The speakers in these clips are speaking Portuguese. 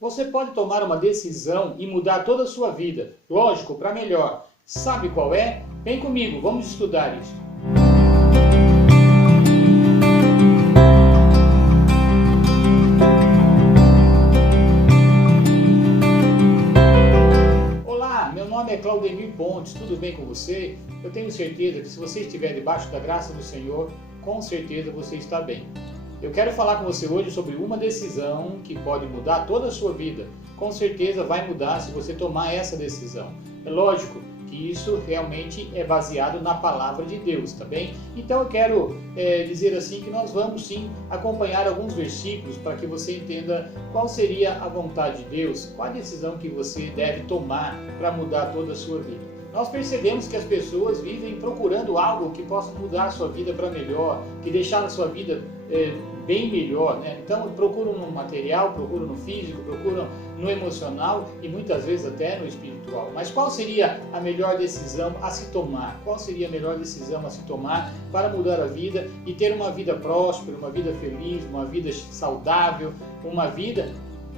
Você pode tomar uma decisão e mudar toda a sua vida, lógico, para melhor. Sabe qual é? Vem comigo, vamos estudar isso. Olá, meu nome é Claudemir Pontes, tudo bem com você? Eu tenho certeza que se você estiver debaixo da graça do Senhor, com certeza você está bem. Eu quero falar com você hoje sobre uma decisão que pode mudar toda a sua vida. Com certeza vai mudar se você tomar essa decisão. É lógico que isso realmente é baseado na palavra de Deus, tá bem? Então eu quero dizer assim que nós vamos sim acompanhar alguns versículos para que você entenda qual seria a vontade de Deus, qual a decisão que você deve tomar para mudar toda a sua vida. Nós percebemos que as pessoas vivem procurando algo que possa mudar a sua vida para melhor, que deixar a sua vida bem melhor, né? Então procuram no material, procuram no físico, procuram no emocional e muitas vezes até no espiritual. Mas qual seria a melhor decisão a se tomar? Qual seria a melhor decisão a se tomar para mudar a vida e ter uma vida próspera, uma vida feliz, uma vida saudável, uma vida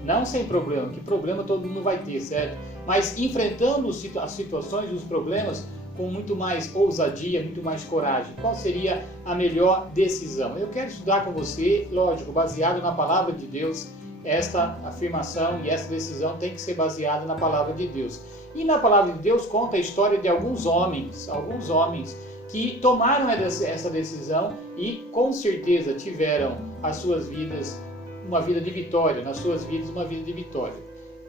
não sem problema, que problema todo mundo vai ter, certo? Mas enfrentando as situações e os problemas com muito mais ousadia, muito mais coragem. Qual seria a melhor decisão? Eu quero estudar com você, lógico, baseado na palavra de Deus. Esta afirmação e essa decisão tem que ser baseada na palavra de Deus. E na palavra de Deus conta a história de alguns homens que tomaram essa decisão e com certeza tiveram as suas vidas uma vida de vitória, nas suas vidas uma vida de vitória.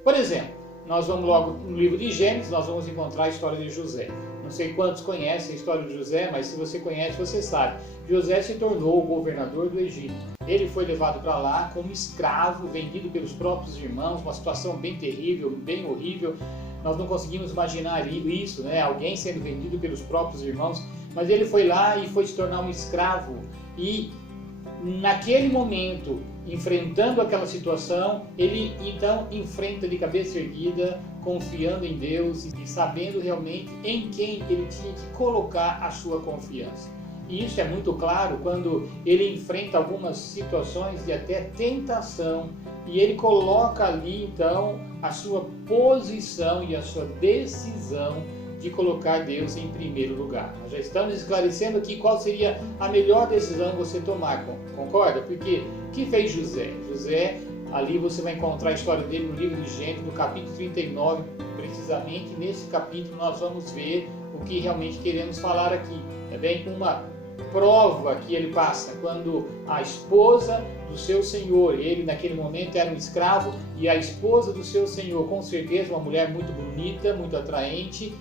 Por exemplo, nós vamos logo no livro de Gênesis, nós vamos encontrar a história de José. Não sei quantos conhecem a história de José, mas se você conhece, você sabe. José se tornou o governador do Egito. Ele foi levado para lá como escravo, vendido pelos próprios irmãos, uma situação bem terrível, bem horrível. Nós não conseguimos imaginar isso, né? Alguém sendo vendido pelos próprios irmãos, mas ele foi lá e foi se tornar um escravo. E naquele momento, enfrentando aquela situação, ele então enfrenta de cabeça erguida, confiando em Deus e sabendo realmente em quem ele tinha que colocar a sua confiança. E isso é muito claro quando ele enfrenta algumas situações de até tentação e ele coloca ali então a sua posição e a sua decisão de colocar Deus em primeiro lugar. Nós já estamos esclarecendo aqui qual seria a melhor decisão você tomar, concorda? Porque o que fez José? José, ali você vai encontrar a história dele no livro de Gênesis, no capítulo 39, precisamente nesse capítulo nós vamos ver o que realmente queremos falar aqui. É bem uma prova que ele passa quando a esposa do seu senhor, ele naquele momento era um escravo, e a esposa do seu senhor, com certeza uma mulher muito bonita, muito atraente,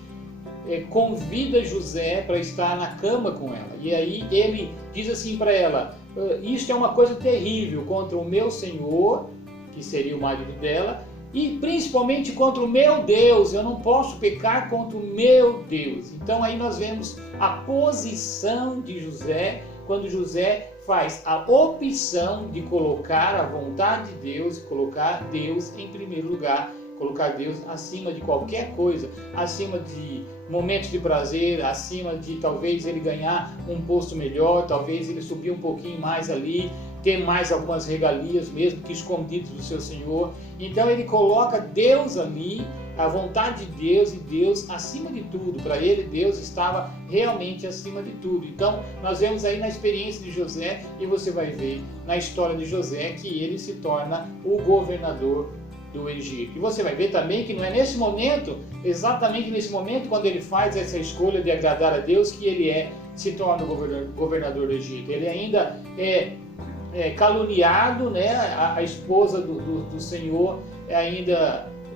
convida José para estar na cama com ela. E aí ele diz assim para ela: isto é uma coisa terrível contra o meu Senhor, que seria o marido dela, e principalmente contra o meu Deus. Eu não posso pecar contra o meu Deus. Então aí nós vemos a posição de José, quando José faz a opção de colocar a vontade de Deus, colocar Deus em primeiro lugar, colocar Deus acima de qualquer coisa, acima de momentos de prazer, acima de talvez ele ganhar um posto melhor, talvez ele subir um pouquinho mais ali, ter mais algumas regalias mesmo que escondidos do seu Senhor. Então ele coloca Deus ali, a vontade de Deus e Deus acima de tudo. Para ele, Deus estava realmente acima de tudo. Então nós vemos aí na experiência de José, e você vai ver na história de José que ele se torna o governador do Egito. E você vai ver também que não é nesse momento, exatamente nesse momento, quando ele faz essa escolha de agradar a Deus, que ele se torna o governador do Egito. Ele ainda é caluniado, né? A esposa do Senhor,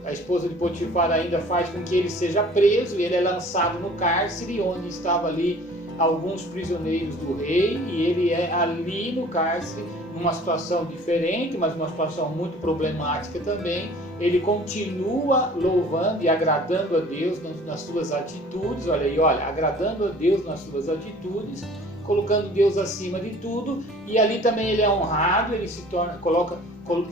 a esposa de Potifar ainda faz com que ele seja preso, e ele é lançado no cárcere, onde estava ali alguns prisioneiros do rei, e ele é ali no cárcere, numa situação diferente, mas uma situação muito problemática também. Ele continua louvando e agradando a Deus nas suas atitudes, agradando a Deus nas suas atitudes, colocando Deus acima de tudo, e ali também ele é honrado, ele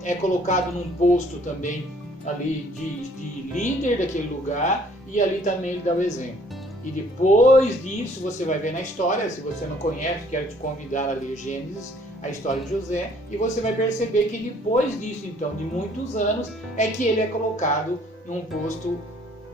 é colocado num posto também ali de líder daquele lugar, e ali também ele dá o exemplo. E depois disso você vai ver na história, se você não conhece, quero te convidar a ler Gênesis, a história de José, e você vai perceber que depois disso, então, de muitos anos, é que ele é colocado num posto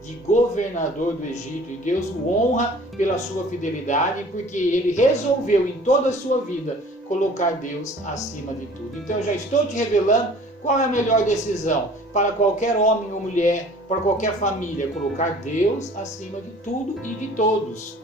de governador do Egito, e Deus o honra pela sua fidelidade, porque ele resolveu em toda a sua vida colocar Deus acima de tudo. Então eu já estou te revelando qual é a melhor decisão para qualquer homem ou mulher, para qualquer família: colocar Deus acima de tudo e de todos.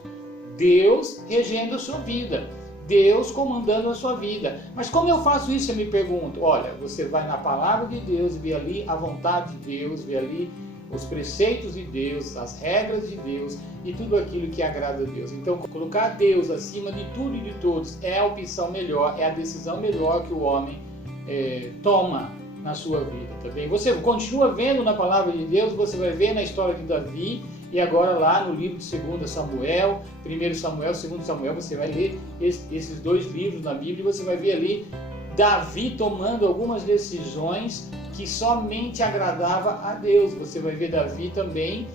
Deus regendo a sua vida, Deus comandando a sua vida. Mas como eu faço isso, eu me pergunto. Olha, você vai na palavra de Deus, vê ali a vontade de Deus, vê ali os preceitos de Deus, as regras de Deus e tudo aquilo que agrada a Deus. Então, colocar Deus acima de tudo e de todos é a opção melhor, é a decisão melhor que o homem toma na sua vida, tá bem? Você continua vendo na palavra de Deus, você vai ver na história de Davi, e agora lá no livro de 2 Samuel, 1 Samuel, 2 Samuel, você vai ler esses dois livros na Bíblia, e você vai ver ali Davi tomando algumas decisões que somente agradava a Deus. Você vai ver Davi também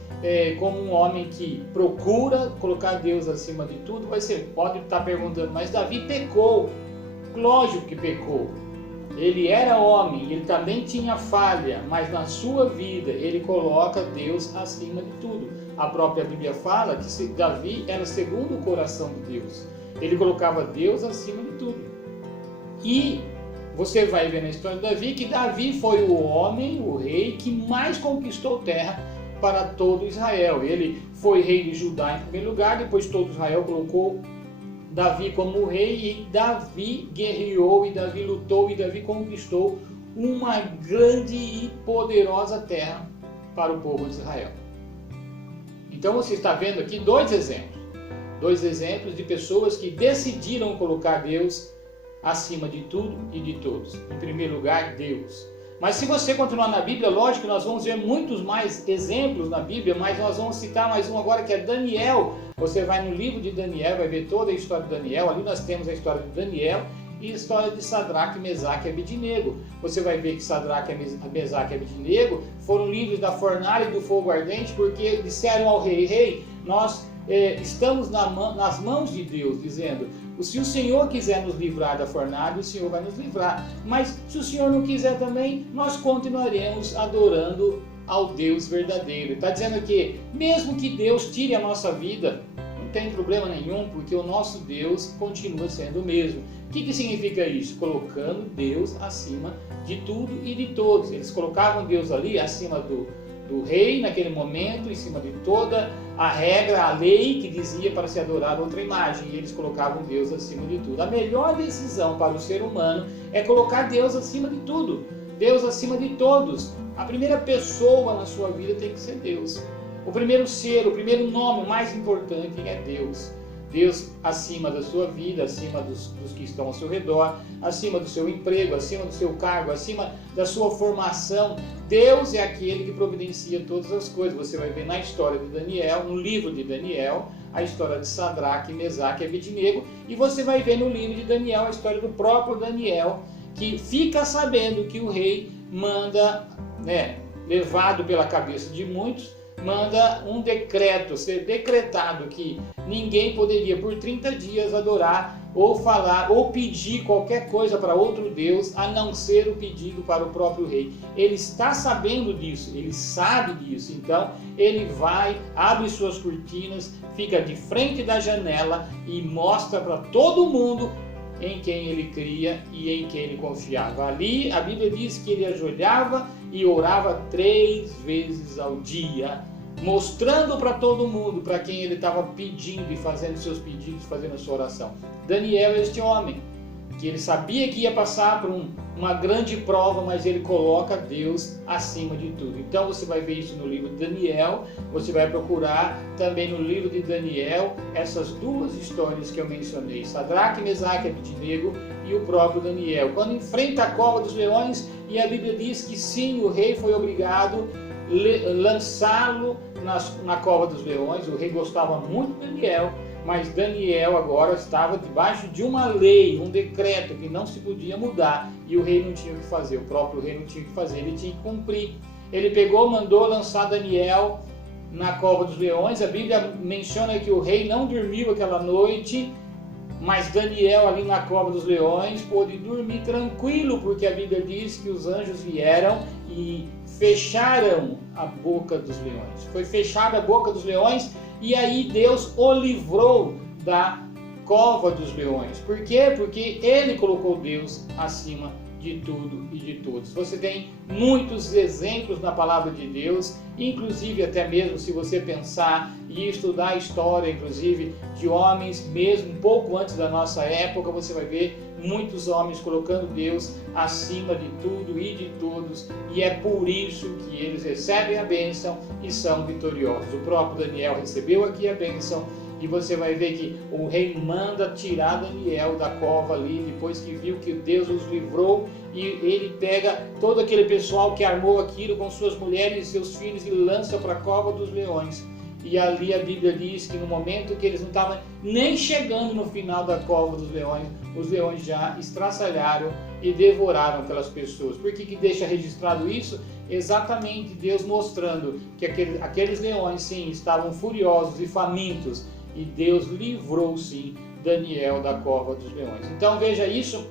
como um homem que procura colocar Deus acima de tudo. Você pode estar perguntando, mas Davi pecou. Lógico que pecou. Ele era homem, ele também tinha falha, mas na sua vida ele coloca Deus acima de tudo. A própria Bíblia fala que Davi era segundo o coração de Deus. Ele colocava Deus acima de tudo. E você vai ver na história de Davi que Davi foi o homem, o rei, que mais conquistou terra para todo Israel. Ele foi rei de Judá em primeiro lugar, depois todo Israel colocou Davi como rei, e Davi guerreou, e Davi lutou, e Davi conquistou uma grande e poderosa terra para o povo de Israel. Então você está vendo aqui dois exemplos de pessoas que decidiram colocar Deus acima de tudo e de todos. Em primeiro lugar, Deus. Mas se você continuar na Bíblia, lógico que nós vamos ver muitos mais exemplos na Bíblia, mas nós vamos citar mais um agora, que é Daniel. Você vai no livro de Daniel, vai ver toda a história de Daniel. Ali nós temos a história de Daniel e a história de Sadraque, Mesaque e Abednego. Você vai ver que Sadraque, Mesaque e Abednego foram livres da fornalha e do fogo ardente, porque disseram ao rei: rei, nós estamos nas mãos de Deus, dizendo: se o Senhor quiser nos livrar da fornalha, o Senhor vai nos livrar. Mas se o Senhor não quiser também, nós continuaremos adorando ao Deus verdadeiro. Está dizendo que mesmo que Deus tire a nossa vida, não tem problema nenhum, porque o nosso Deus continua sendo o mesmo. O que significa isso? Colocando Deus acima de tudo e de todos. Eles colocavam Deus ali acima do rei naquele momento, em cima de toda a regra, a lei que dizia para se adorar outra imagem, e eles colocavam Deus acima de tudo. A melhor decisão para o ser humano é colocar Deus acima de tudo, Deus acima de todos. A primeira pessoa na sua vida tem que ser Deus. O primeiro ser, o primeiro nome mais importante é Deus. Deus acima da sua vida, acima dos que estão ao seu redor, acima do seu emprego, acima do seu cargo, acima da sua formação. Deus é aquele que providencia todas as coisas. Você vai ver na história de Daniel, no livro de Daniel, a história de Sadraque, Mesaque e Abednego, e você vai ver no livro de Daniel a história do próprio Daniel, que fica sabendo que o rei manda, levado pela cabeça de muitos, manda um decreto, ser decretado que ninguém poderia por 30 dias adorar ou falar ou pedir qualquer coisa para outro Deus, a não ser o pedido para o próprio rei. Ele está sabendo disso, ele sabe disso, então ele vai, abre suas cortinas, fica de frente da janela e mostra para todo mundo em quem ele cria e em quem ele confiava. Ali a Bíblia diz que ele ajoelhava e orava 3 vezes ao dia, mostrando para todo mundo para quem ele estava pedindo e fazendo seus pedidos, fazendo a sua oração. Daniel é este homem, que ele sabia que ia passar por uma grande prova, mas ele coloca Deus acima de tudo. Então você vai ver isso no livro de Daniel, você vai procurar também no livro de Daniel essas duas histórias que eu mencionei, Sadraque, Mesaque e Abednego e o próprio Daniel, quando enfrenta a cova dos leões, e a Bíblia diz que sim, o rei foi obrigado a lançá-lo na cova dos leões. O rei gostava muito de Daniel, mas Daniel agora estava debaixo de uma lei, um decreto que não se podia mudar, e o rei não tinha o que fazer, o próprio rei não tinha o que fazer, ele tinha que cumprir. Ele pegou, mandou lançar Daniel na cova dos leões. A Bíblia menciona que o rei não dormiu aquela noite, Mas Daniel ali na cova dos leões pôde dormir tranquilo, porque a Bíblia diz que os anjos vieram e fecharam a boca dos leões. Foi fechada a boca dos leões e aí Deus o livrou da cova dos leões. Por quê? Porque ele colocou Deus acima de tudo e de todos. Você tem muitos exemplos na palavra de Deus, inclusive até mesmo se você pensar e estudar a história, inclusive de homens, mesmo um pouco antes da nossa época, você vai ver muitos homens colocando Deus acima de tudo e de todos, e é por isso que eles recebem a bênção e são vitoriosos. O próprio Daniel recebeu aqui a bênção. E você vai ver que o rei manda tirar Daniel da cova ali, depois que viu que Deus os livrou, e ele pega todo aquele pessoal que armou aquilo com suas mulheres e seus filhos e lança para a cova dos leões. E ali a Bíblia diz que no momento que eles não estavam nem chegando no final da cova dos leões, os leões já estraçalharam e devoraram aquelas pessoas. Por que deixa registrado isso? Exatamente Deus mostrando que aqueles leões, sim, estavam furiosos e famintos, e Deus livrou, sim, Daniel da cova dos leões. Então veja isso,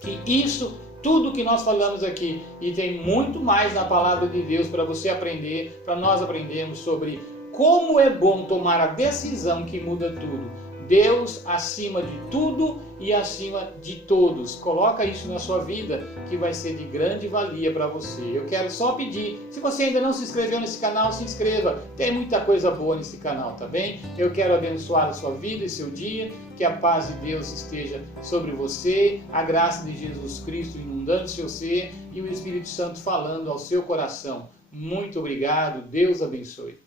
que isso, tudo que nós falamos aqui, e tem muito mais na palavra de Deus para você aprender, para nós aprendermos sobre como é bom tomar a decisão que muda tudo. Deus acima de tudo e acima de todos. Coloca isso na sua vida, que vai ser de grande valia para você. Eu quero só pedir, se você ainda não se inscreveu nesse canal, se inscreva. Tem muita coisa boa nesse canal, tá bem? Eu quero abençoar a sua vida e seu dia, que a paz de Deus esteja sobre você, a graça de Jesus Cristo inundando seu ser e o Espírito Santo falando ao seu coração. Muito obrigado, Deus abençoe.